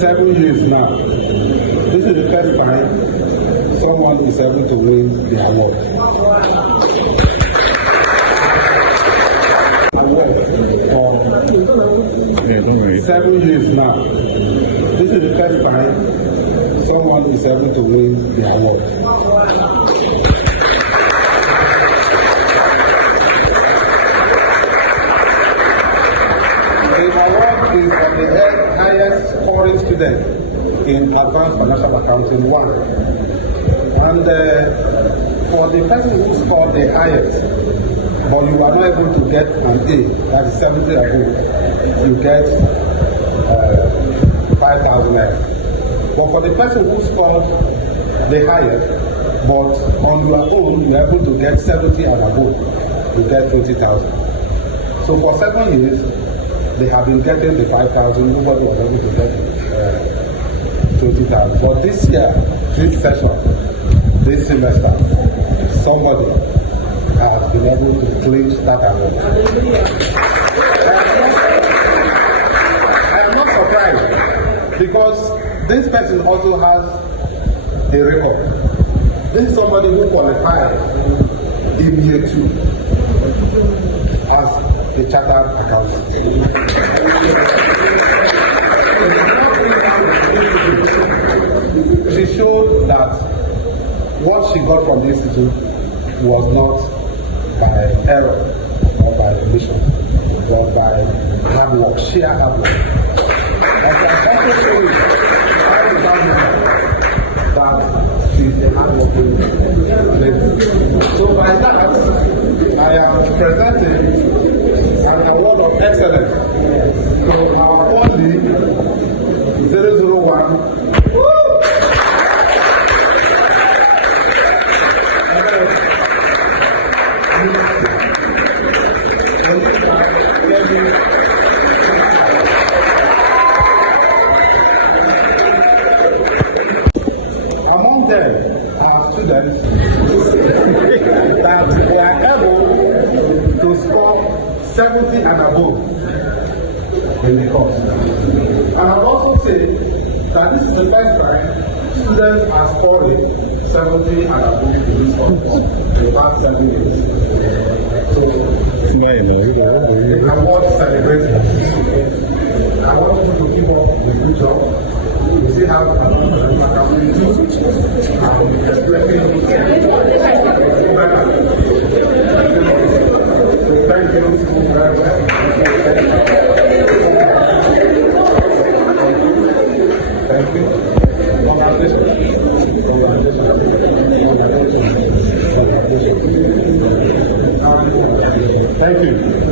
7 years now. This is the first time someone is able to win the award. For 7 years now. This is the first time someone is able to win the award. The award is for the highest scoring student in Advanced Financial Accounting 1. And for the person who scored the highest, but you are not able to get an A, that is 70 above, you get 5,000 naira. But for the person who scored the highest, but on your own, you are able to get 70 and above, you get 20,000. So for 7 years, they have been getting the 5,000, nobody was able to get 20,000. But this year, this session, this semester, somebody has been able to clinch that award. I am not surprised because this person also has a record. This is somebody who qualified in year 2 as a chartered accountant. She showed that what she got from the institute was not by error or by omission, but by hard work, sheer hard work. And she has also shown that she's a hard-working lady. So by that, I am presenting an award of excellence to our only 001. Among them are students that were able to score 70 and above in the course. And I also say that this is the first time students are scoring 70 and above in this course in the past 7 years. So, the award celebrates us. I want you to keep up the good job. You see how I can do Thank you very much. Thank you. Thank you.